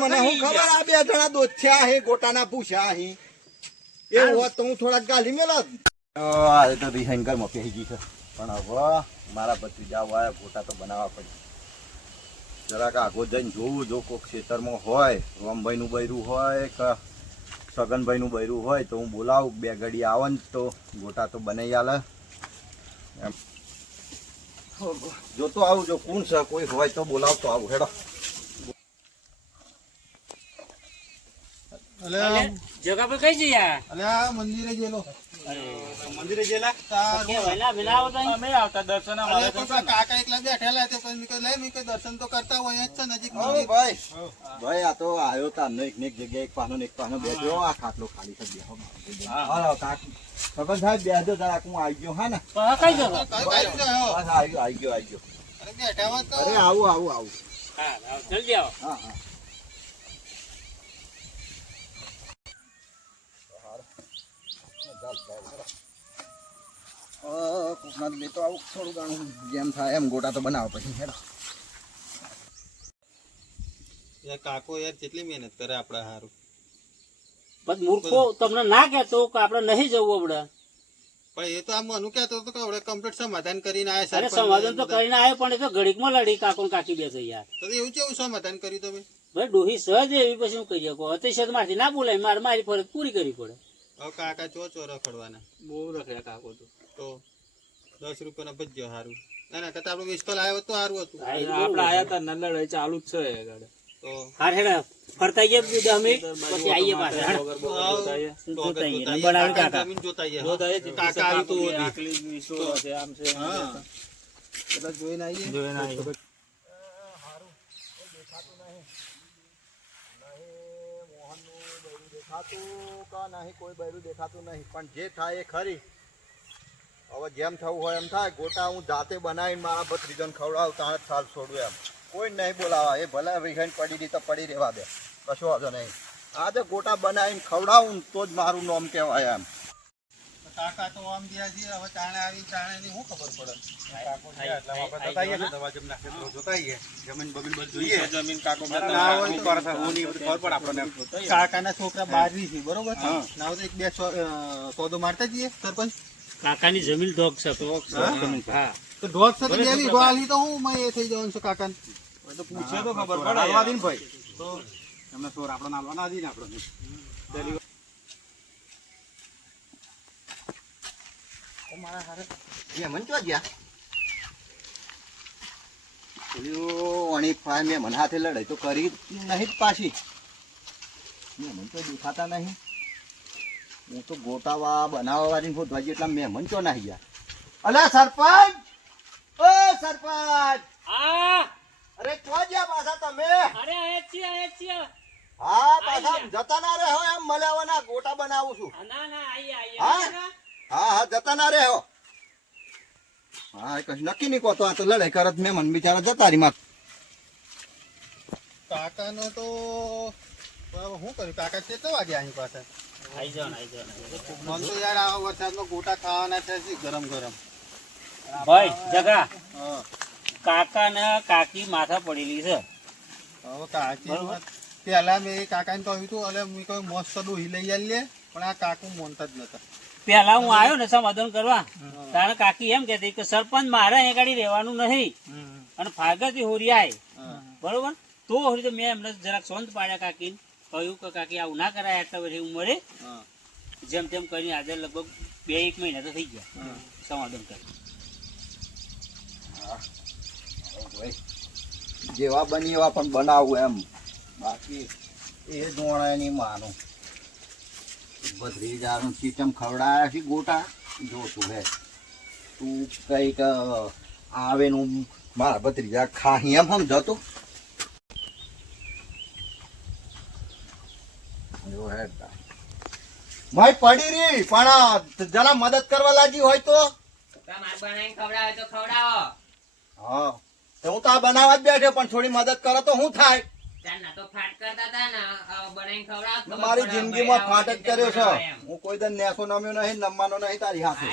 મને હું ખબર આ બે જણા દોથ્યા હે ગોટાના પૂછ્યા અહીં એવું હોત તો હું થોડાક ગાલી મેલા આ તો રિહાઈન માં પહેરી ગઈ છે પણ હવે મારા ભત્રીજા વાળા ગોટા તો બનાવવા પડે જરાક આગો જઈને જોવું જો કોઈક ખેતરમાં હોય રામભાઈ નું બૈરું હોય કે સગનભાઈ નું બૈરું હોય તો હું બોલાવું બે ઘડી આવે ને તો ગોટા તો બનાવી આલે એમ જોતો આવું જો કોણ છે કોઈ હોય તો બોલાવતો આવું હેડો જગા પર કઈ જઈએ અલ્યા મંદિરે ગયેલો મંદિરે ગયેલા અમે આવતા દર્શન કાકા એકલા બેઠેલા દર્શન તો કરતા હોય જ છે નજીક ભાઈ ભાઈ આ તો આવ્યો તારનો એક જગ્યાએ એક પાનો બેઠો આ ખાટલો ખાલી કરી દેખો ખબર સાહેબ બેઠો જરાક હું આવી ગયો હા ને કઈ જગા આવી ગયો અરે આવું હા જલ્દી આવો હા હા કોકના તો આવું થોડું ઘણું જેમ થાય એમ ગોટા તો બનાવો પછી હેડો કાકો યાર કેટલી મહેનત કરે આપડા હારું બસ મૂર્ખો તમને ના કહેતો કે આપણે નહીં જવું આપણે પણ એ તો આમ મનું કહેતો હતો કે આપણે કમ્પ્લીટ સમાધાન કરીને આયા અરે સમાધાન તો કરીને આવ્યો પણ એ તો ઘડીકમાં લડી કાકો ને કાકી બેસે યાર તો એવું કેવું સમાધાન કર્યું તમે ભાઈ ડોહી સહજ એવી પછી હું કહી શકો અતિશય મારથી ના બોલાય મારી ફરજ પૂરી કરવી પડે હવે કાકા ચો રખડવાના બહુ રખડ્યા કાકો તો 10 રૂપિયાનો ભજ્યો સારું ના કરતા આપણું વિસ્ટોલ આવ્યો તો સારું હતું આપડે આયા તા નલડ ચાલુ જ છે તો હાર હેડા ફરતા ગયા અમે પછી આવીએ પાછા બનાવી કાકા કાકા આવ્યું તો આમ છે એટલે જોઈને આવીએ કોઈ બૈરું દેખાતું નહીં પણ જે થાય એ ખરી હવે જેમ થવું હોય એમ થાય ગોટા હું જાતે બનાવીને મારા ભત્રીજાને ખવડાવું તાણે જ સાલ છોડું એમ કોઈ નહીં બોલાવા એ ભલે વિઘન પડી રહી તો પડી રહેવા દે કશો વાંધો નહીં આજે ગોટા બનાવીને ખવડાવું તો જ મારું નામ કહેવાય એમ કાકા તો આમ ગયા છે હવે તાણે આવી તાણે ની શું ખબર પડે જમીન બમીન બધું જોઈએ જમીન કાકો કાકાના છોકરા બારવી છે બરોબર ના તો એક બે સોદો મારતા જઈએ સરપંચ કાકાની જમીન ઢોક છે હા તો ઢોક છે તો બે ગોળી તો હું મેં એ થઈ જવાનું છે કાકાને તો પૂછે તો ખબર પડે આવવા દે ને ભાઈ તો એમને સોર આપણે નાલવાના હતી ને આપણે મારા હારે મહેમાન ચો ગયા અણી ફાય મહેમાન હાથે લડાઈ તો કરી નહીં જ પાછી મહેમાન તો દેખાતા નહીં હું તો ગોટાવા બનાવવા વાળી ગોતવા એટલા મહેમાન ચો નાહી ગયા અલા સરપંચ ઓ સરપંચ અરે ચો ગયા પાછા તમે અરે આયા છીએ હા પાછા જતા ના રહે એમ મળ્યાવાના ગોટા બનાવું છું ના આઈએ હા જતા ના રહે હા કશું નક્કી નહીં કહો તો આ તો લડાઈ કરત મહેમાન બિચારા જતા રહી માર કાકા નો તો શું કર્યું કાકા કેટલા વાગે અહીં પાસે આઈ જાવ મન તો યાર આ વરસાદમાં ગોટા ખાવાના છે ગરમ ભાઈ જગા કાકા ને કાકી માથા પડેલી છે હવે કાકી પેલા મેં કાકાને કહ્યું હતું એટલે મેં કહ્યું મસ્ત ડોહી લઈ આવીએ પણ આ કાકુ મોનતા જ નતા પેલા હું આવ્યો ને સમાધાન કરવા તારે કાકી એમ કેતી કે સરપંચ મારે અહીં ગાડી રહેવાનું નહીં અને ફાગરથી હોરી આય બરોબર તો હોરી તો મેં એમને જરાક શાંત પાડ્યા કાકી કહ્યું કે કાકી આવું ના કરાય આટલા બધી ઉંમરે જેમ તેમ કરીને આજે લગભગ 2-1 મહિના તો થઈ ગયા સમાધાન કરી જેવા બની એવા પણ બનાવવું એમ બાકી એ જોણાની માનું ભત્રીજાનું ચીચમ ખવડાયા છે ગોટા જો તું હે તું કઈક આવે નું મારા ભત્રીજા ખાહી એમ સમજતો ભાઈ પડી રહી પણ જરા મદદ કરવા લાગી હોય તો હા હું તો આ બનાવવા જ બેઠો પણ થોડી મદદ કરો તો શું થાય મારી જિંદગીમાં ફાટ જ કર્યો છે હું કોઈ દન નેસો નમ્યો નહીં નમવાનો નહીં તારી હાથે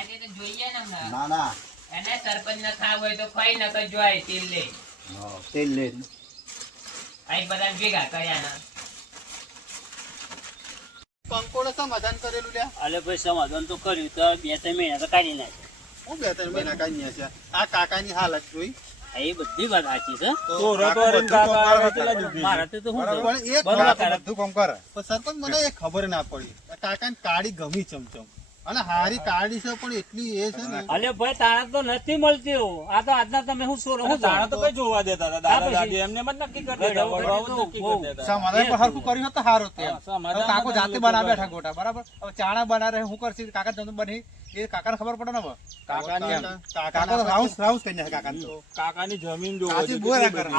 ના એને સરપંચ ને ખાવ હોય તો ખાઈ ન જોય તેલ લે તેલ લે આઈ બધા ભેગા કર્યા ના કંકોડો સમાધાન કરેલું લ્યા. અલે ભાઈ સમાધાન તો કર્યું તો 2-3 મહિના તો કાઢી નાખ્યા. હું 2-3 મહિના કાઢ્યા છે. આ કાકાની હાલત જોઈ. એ બધી વાત સાચી છે. તો મારાથી તો શું થયું? પણ એક બરોબર વાત કરે. બધું કામ કરે. પણ સરપંચ મને એ ખબર ના પડી. આ કાકાની કાળી ગમી ચમચમ. અને હારી કાળી છે પણ એટલી એ છે ને. અલે ભાઈ તાણા તો નથી મળતી એવું. આ તો આજના તમે શું સોરો હું તાણા તો કઈ જોવા દેતા હતા દાદા દાદી એમને મત નક્કી કરી દેતા. સમાધાન પણ હરખું કર્યું હોત તો હારું હતું એમ. હવે કાકો જાતે બનાવી બેઠા ગોટા બરાબર. હવે ચાણા બનાવે હું કરશે કાકા તમને બની એ કાકાને ખબર પડે ને હવે. કાકા રાઉન્ડ કરી નાખે કાકાને તો. કાકાની જમીન જો કાચી બોરા કરે.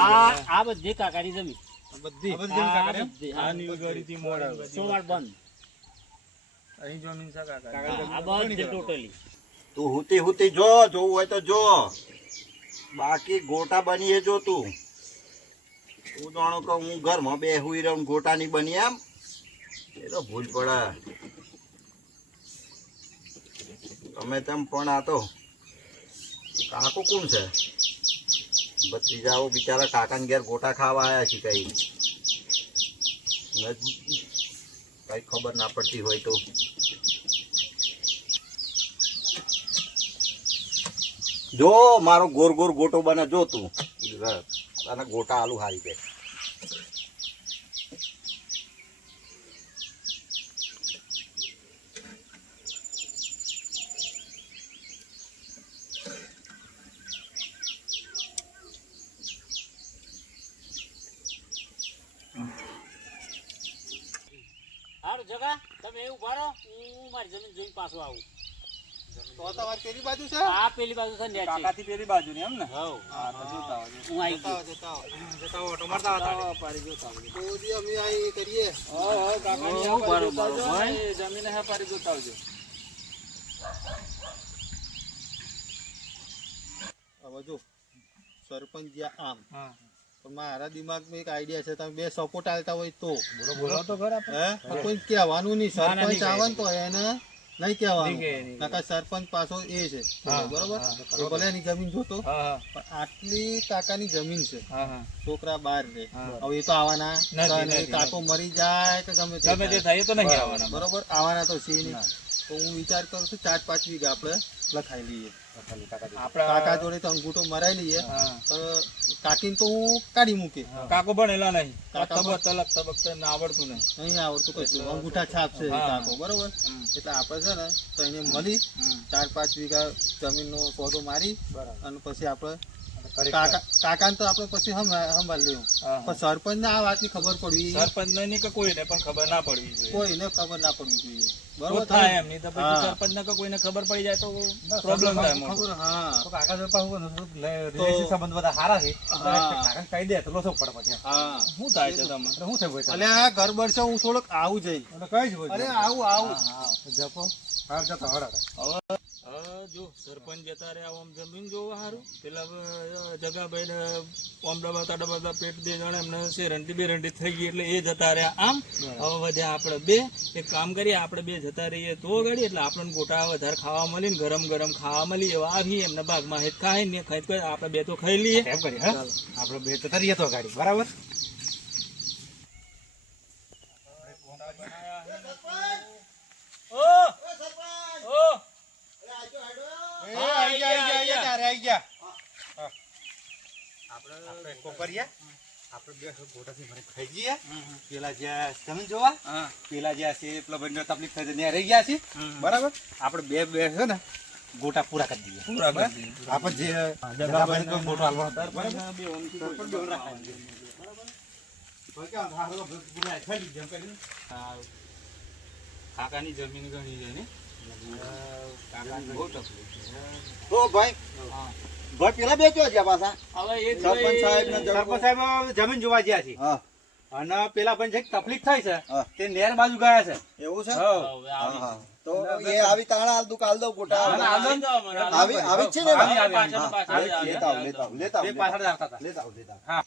આ બધી કાકાની જમીન બધી આ બધી. આ નીલગઢીથી મોડા સોમાર બંધ અહીં જમીન છે કાકા આ બધી ટોટલી. તું હુતી જો જોવું હોય તો જો, બાકી ગોટા બનીએ જો તું જાણો કે હું ઘરમાં બે હુઈ રહું ગોટા ની બની એમ એ તો ભૂલ પડે. તમે તેમ પણ આ તો કાકો કોણ છે? ભત્રીજાઓ બિચારા કાકાને ઘેર ગોટા ખાવા આવ્યા છે કઈ કઈ ખબર ના પડતી હોય તો. જો મારો ગોર ગોર ગોટો બને જો તું અને ગોટા આલુ હારી દે. હારું જગા તમે એવું ભરો હું મારી જમીન જોઈને પાછો આવું. તો તમારી પેલી બાજુ છે. આ પેલી બાજુ છે ને કાકાથી પેલી બાજુ ને એમ ને હવ હા તો જોતા આવજો હું આવી ગયો. જતા આવો. ઓટો મારતા હતા પાડી જોતા આવજો તો જે અમે આ એ કરીએ. કાકાની હો, આ પાડી બરોબર, જોતા આવજો હોય. અને જમીન હે પાડી જોતા આવજો હવે જો સરપંચ જ્યાં આમ હા પણ મારા દિમાગમાં એક આઈડિયા છે. તમે બે સપોર્ટ આલતા હોય તો બોલો તો ખરા હે કોઈ કહેવાનું નહીં. ના, નહીં સરપંચ આવે ને તો એને નહીં કહેવાનું. નહીં કહે, નહીં કહે. કાકા સરપંચ પાછો એ છે હા, બરોબર. હા, એ ભલે એની જમીન જોતો હા પણ આટલી કાકાની જમીન છે. હા હા છોકરા બહાર રહે. હા. હવે એ તો આવવાના નથી, અને નથી, કાકો મરી જાય કે ગમે ગમે તે થાય એ તો નહીં આવવાના. બરોબર આવવાના તો છે નહીં. તો હું વિચાર કરું છું 4-5 વીઘા આપણે લખાઈ લઈએ. કાકા જોડે તો અંગૂઠો મરાઈ લઈએ. હા. કાકીને તો હું કાઢી મૂકે. કાકો ભણેલા નહીં કાકા તલક તબક ને આવડતું નહીં નહીં આવડતું કશું. અંગૂઠા છાપ છે હા. કાકો બરોબર. એટલે આપણે છે ને તો એને મળી 4-5 વીઘા જમીનનો સોદો મારી અને પછી આપણે કાકાને તો આપણે પછી સંભાળ લેવું. હા. પણ સરપંચ ને આ વાતની ખબર પડવી સરપંચ નહીં કે કોઈને પણ ખબર ના પડવી જોઈએ કોઈને ખબર ના પડવી જોઈએ. તો બરોબર થાય એમ નહીં તો પછી હા. સરપંચ ને કોઈને ખબર પડી જાય તો પ્રોબ્લેમ થાય મોટો. ખબર હા સંબંધ બધા સારા છે હા. કહી દે તો લોસો પડે પછી હા શું થાય છે તમે શું થાય અલે આ ઘર બળશે હું થોડોક આવું જઈ. કઈ જ અરે આવું જપો હાર જતા હવે જો સરપંચ જતા રહ્યા આમ જમીન જોવા સારું પેલા જગાભાઈ ને આમ ડબાતા પેટ બે જણા એમને શેરંટી બેરંટી થઈ ગઈ એટલે એ જતા રહ્યા આમ હવે વધ્યા આપણે બે એક કામ કરીએ આપણે બે જતા રહીએ તો ગાડી એટલે આપણને ગોટા વધારે ખાવા મળી ને ગરમ ગરમ ખાવા મળી એવા આવી એમના બાગમાં હેત ખાઈ ને ખાઈ આપણે બે તો ખાઈ લઈએ એમ કરી હા આપણે બે જતા રહીએ તો ગાડી બરાબર પેલા જ્યાં તમે જોવા પેલા જ્યાં છે પેલા બંને તકલીફ થઈ ત્યાં રહી ગયા છે બરાબર. આપણે બે છે ને ગોટા પૂરા કરી દઈએ. પૂરા કરી દઈએ. આપણે જે જગાભાઈને કોઈ ગોટો આલવાનો હતો, બરાબર? કાકાની જમીન ઘણી છે ને કાકાની બહુ તકલીફ છે. તો ભાઈ પેલા બે કયો છે પાછા હવે એ સરપંચ સાહેબ ને સરપંચ સાહેબ જમીન જોવા ગયા છે હા અને પેલા ભાઈ જે તકલીફ થઈ છે હા. તે નેર બાજુ ગયા છે. એવું છે હા. હા હા તો એ આવી તાણા હાલ દુકાલ દઉં ગોટા આવી આવી જ છે ને આવી, આવી, પાછળ હા, પાછળ લેતા આવ લેતા આવ લેતા બે આવ પાછળ જ આવતા હતા. લેતા આવ લેતા આવ.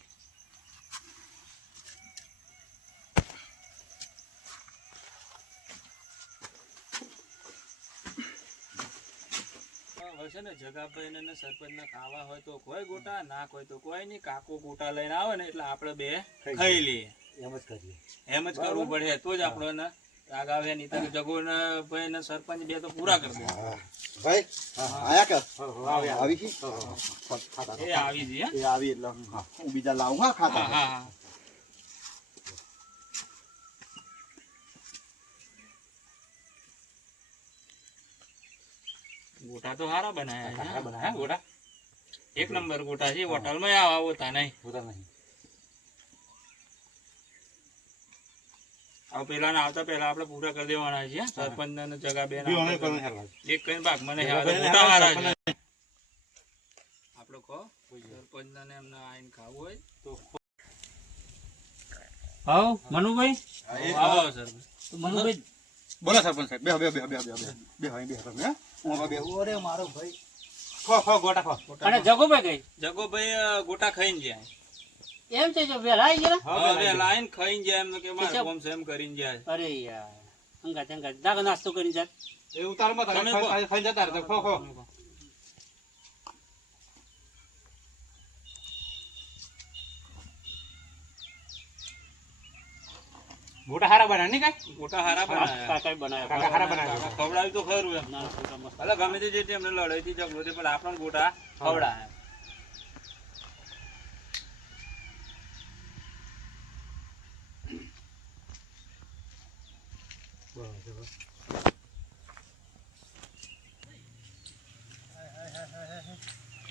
છે ને જગાભાઈ ને સરપંચ ને ખાવા હોય તો કોઈ ગોટા ના કોઈ તો કોઈ નહીં કાકો ગોટા લઈને આવે ને એટલે આપણે બે ખાઈ લઈએ એમ જ કરીએ. એમ જ કરવું પડે તો જ આપણને આગાવે નહીં તો જગો ને ભાઈ ને સરપંચ બે તો પૂરા કરી દે. ભાઈ આયા કે આવી છે એ આવી છે હે? એ આવી એટલે હું બીજા લાવું હા ખાતા હા હા ગોટા તો સારા બનાયા છે. ગોટા એક નંબર ગોટા છે. હોટલમાં આવા હોતા નહીં. હવે પેલા આવતા પેલા આપણે પૂરા કરી દેવાના છે. સરપંચ ને જગા બે એક કઈ ભાગ મને ગોટા હારા છે. આપડે કહો સરપંચ ને એમને આઈને ખાવું હોય તો હાઉ મનુભાઈ આવો સરપંચ. તો મનુભાઈ બોલો સરપંચ સાહેબ બેહો બેહો બેહો બેહો બેહો બેહો બેહો તમે હું હવે બેહો અરે મારો ભાઈ ખો ખો ગોટા ખો અને જગોભાઈ ગઈ જગોભાઈ ગોટા ખાઈને જાય. એમ છે જો વેલા આવી ગયા હવે લાઈન ખાઈને જાય એમ કે મારે કોમ છે એમ કરીને જાય. અરે યાર અંગા ચંગા દાગા નાસ્તો કરીને જાત એ ઉતારમાં તમે ખાઈ જતા રહે ખો ખો ગોટા હારા બના નહીં કઈ ગોટા હારા બનાયા. કાકા બનાવ્યા કાકા હારા બનાવ્યા. કાકા ખવડાવ્યું તો ખરું એમ. ના ગોટા મસ્ત. ભલે ગમે તે જે એમને લડાઈ થી ઝઘડો છે પણ આપણને ગોટા ખવડાયા.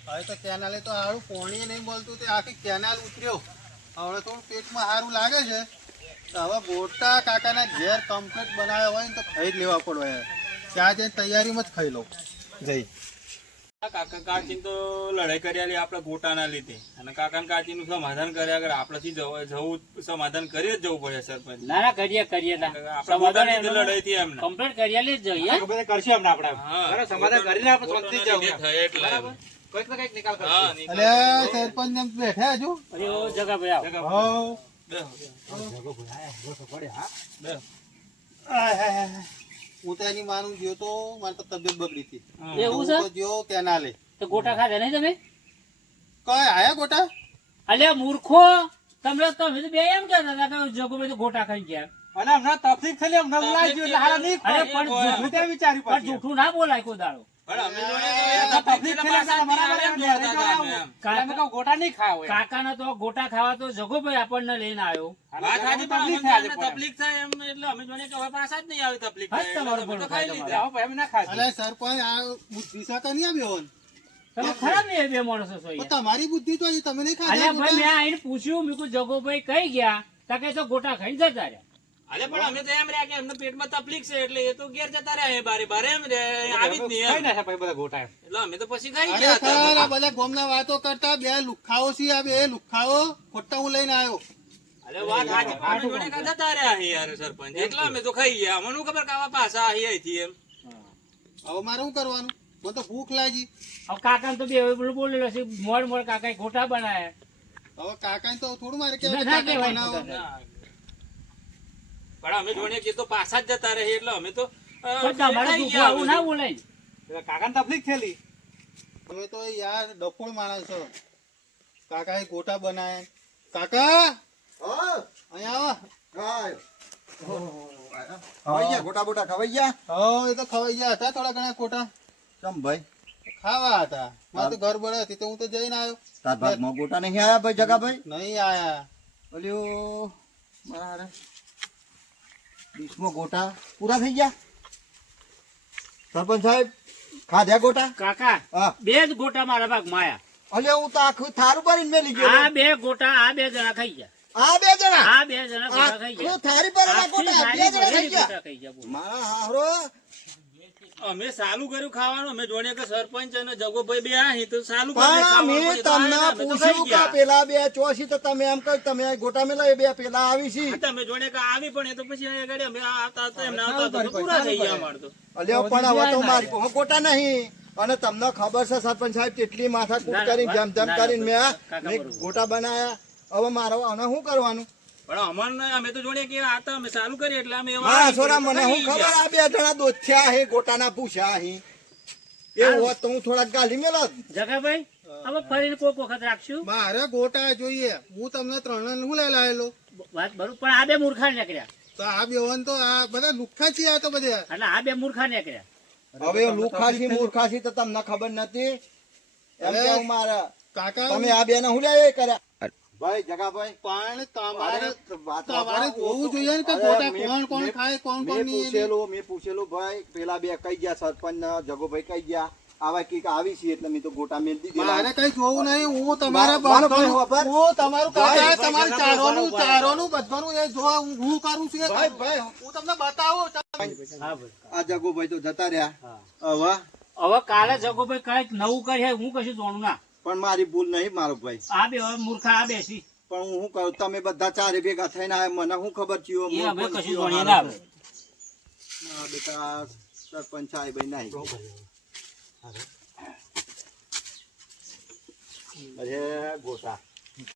હવે તો કેનાલે તો હારું પોણી નહીં બોલતું તે આખી કેનાલ ઉતર્યો હવે થોડું પેટમાં સારું લાગે છે તો હવે ગોટા કાકાના ઘેર કમ્પ્લીટ બનાવ્યા હોય ને તો ખાઈ જ લેવા પડે ત્યાં જઈને તૈયારીમાં જ ખાઈ લઉં જઈ કાકા કાચીન તો લડાઈ કર્યા આપણે ગોટાના લીધે અને કાકા કાચી નું સમાધાન કર્યા કરે આપડેથી જવું સમાધાન કરી જ જવું પડે સરપંચ. ના ના કરીએ કરીએ આપણે ગોટાની લીધે લડાઈ થી એમને કમ્પ્લીટ કરી લે જોઈએ બધા કરશું અમને આપણે હા. બરાબર, સમાધાન કરીને આપણે શાંતિથી જવું. લીધે થાય એટલે કંઈક ને કંઈક નિકાલ કરશું. હા, નિકાલ. અલે સરપંચ એમ બેઠા હજુ અરે ઓ જગાભાઈ આવો જગા હો બેહો. બેહો. હું તો એની માનું ગયો તો મારી તો તબિયત બગડી હતી એવું હું છે તો ગયો કેનાલે તો ગોટા ખાધા નહીં તમે કઈ આયા ગોટા અલ્યા મૂર્ખો તમે તો બે એમ કહેતા હતા કે જગોભાઈ તો ગોટા ખાઈ ગયા અને હમણાં તકલીફ થઈ હમણાં લાગ્યું એટલે હારા નહીં અરે ખાય. પણ હું ત્યાં વિચાર્યું પણ પાછું. જૂઠું ના બોલાય કોઈ દાડો પણ અમે જોડે તકલીફ થઈ એટલે બરાબર એમ દોડતા હતા દોડતા અમે એમ. હતા. અમે કહું ગોટા નહીં ખાવ એમ. કાકાનો તો ગોટા ખાવા તો જગોભાઈ આપણને લઈને આવ્યો વાત સાચી પણ તકલીફ થાય અમને તકલીફ થાય એમ એટલે અમે જોડે કે હવે પાછા જ નહીં આવી તકલીફ હા, થાય તમારું એટલે અમે તો ભલું ખાઈ થાય લીધા. આવો ભાઈ અમે ના ખાધું. અલે સરપંચ આ બુદ્ધિ સાથે નહીં આવ્યો હોન. તમે ખરાબ નહીં એ બે માણસો છો પણ યાર. તમારી બુદ્ધિ તો હજી તમે નહીં અલ્યા ભાઈ મેં ખાધા આઈને પૂછ્યું મેં કીધું જગોભાઈ કઈ ગયા તા કે તો ગોટા ખાઈને જતા રહ્યા અરે પણ અમે તો એમ રહ્યા કે એમને પેટમાં તકલીફ છે એટલે એ તો ઘેર જતા રહ્યા એ બારે બારે એમ રે આવી જ નહીં ખાઈ એમ. નાખ્યા ભાઈ બધા ગોટા એમ. એટલે અમે તો પછી ખાઈ અરે ગયા સર આ હતા. બધા ગોમના વાતો કરતા બે લુખાઓ છે આ બે લુખાઓ ખોટા હું લઈને આવ્યો. અરે વાત સાચી પણ અમે જોડે કાં જતા રહ્યા છે યાર સરપંચ એટલે અમે તો ખાઈ ગયા અમને શું ખબર કે આવા પાછા અહીંયાથી એમ. હવે મારે શું કરવાનું મને તો ભૂખ લાગી. હવે કાકા તો બે પેલું બોલેલો છે મોડ મોડ કાકા ગોટા બનાયા હવે કાકા તો થોડું મારે ના, કેવું ના કાકા કહેવાય બનાવો. ખોટા. પણ અમે જોડે કે તો પાછા જ જતા રહે એટલે અમે તો પણ તમારે ખાઈ દુઃખ ગયા આવું ના બોલાય એટલે કાકાને તકલીફ થયેલી. હવે તો યાર ડફોળ માણસ છો. કાકાએ ગોટા બનાયા. કાકા હા અહીંયા ખાય. ખવાઈ ગયા ગોટા બોટા ખવાઈ ગયા આવો. એ તો ખવાઈ ગયા હતા થોડા ઘણા ગોટા ચમ ભાઈ ખાવા હતા. મારે તો ઘર બળે હતી તો હું તો જઈને આવ્યો. તાર ભાગમાં ગોટા નહીં આયા ભાઈ જગા ભાઈ નહીં આયા. ઓલ્યો મારે ડીશમાં ગોટા પૂરા થઈ ગયા સરપંચ સાહેબ ખાધ્યા ગોટા કાકા હા બે જ ગોટા મારા ભાગમાં આયા અલ્યા હું તો આખું થારું ભરીને મેલી ગયો આ બે ગોટા આ બે જણા ખાઈ ગયા આ બે જણા આ બે જણા ગોટા ખાઈ ગયા આખું થારી ભરેલા ગોટા બે આખી જણા થાળી થઈ ગયા ગોટા ખાઈ ગયા બોલો. મારા હારો અમે સાલું કર્યું ખાવાનું અમે જોડે કે સરપંચ અને જગોભાઈ બે આ તો સાલું પણ મેં તમને પૂછ્યું કે પેલા બે ચોસી તો તમે એમ કહ્યું તમે ગોટા મેલા એ બે પેલા આવી છી અમે જોડે કે આવી પણ એ તો પછી અહીંયા આગળ અમે આવતા હતા એમને આવતા હતા તો પૂરા થઈ ગયા અમારે તો. અલ્યા પણ હવે તો મારી પાસે ગોટા નહીં અને તમને ખબર છે સરપંચ સાહેબ કેટલી માથા કૂટ કરીને જેમ તેમ કરીને મેં ગોટા બનાયા હવે મારે આને શું કરવાનું પણ અમને અમે તો જોડે કે આતા અમે સાલું કરીએ એટલે અમે એવા હા છોરા આવી મને ગયા. હું ખબર આ બે જણા દોથ્યા હે ગોટાના પૂછ્યા હી એ હોત તો હું થોડાક ગાલી મેલો જગાભાઈ હવે ફરીને કોક વખત રાખશું મારે ગોટા જોઈએ. હું તમને ત્રણ હું લઈ લાયેલો. વાત બરોબર પણ આ બે મૂર્ખા નીકળ્યા તો આ બેવન તો આ બધા લુખ્ખા છીએ આ તો બધે. એટલે આ બે મૂર્ખા નીકળ્યા. હવે મૂર્ખાસી તો તમને ખબર નથી એમ અરે, કેવું મારે કાકા તમે આ બે ને હું લે કર્યા ભાઈ જગાભાઈ પણ તમારે વાત તમારે જોવું જોઈએ ને કે અરે, ગોટા મેં- કોણ કોણ મેં- ખાય કોણ મેં કોણ નહીં. મેં પૂછેલું ભાઈ પેલા બે કઈ ગયા સરપંચ ને જગોભાઈ કઈ ગયા આવા કઈક આવી છે એટલે મેં તો ગોટા મેલ દીધી મારે કઈ જોવું નહીં. હું તમારા મારો ભાઈ બધાનું- ખબર? હું તમારું કાકા ભાઈ, તમારું ભાઈ, ચારોનું ભાઈ, ચારોનું બધાનું એ જો હું કરું છું એ ભાઈ કરું. ભાઈ હું તમને બતાવું. હા ભાઈ. આ જગોભાઈ તો જતા રહ્યા હા. હવે હવે કાલે જગોભાઈ કઈક નવું કરે હું કશું જોણું ના. પણ મારી ભૂલ નહીં મારો ભાઈ આ બે હવે મૂર્ખા આ બેસી પણ હું શું કરું તમે બધા ચારે ભેગા થઈને આયા મને શું ખબર છે એ હવે કશું જોણીએ ના આવે. બેટા સરપંચ આય ભાઈ નહીં અરે ગોટા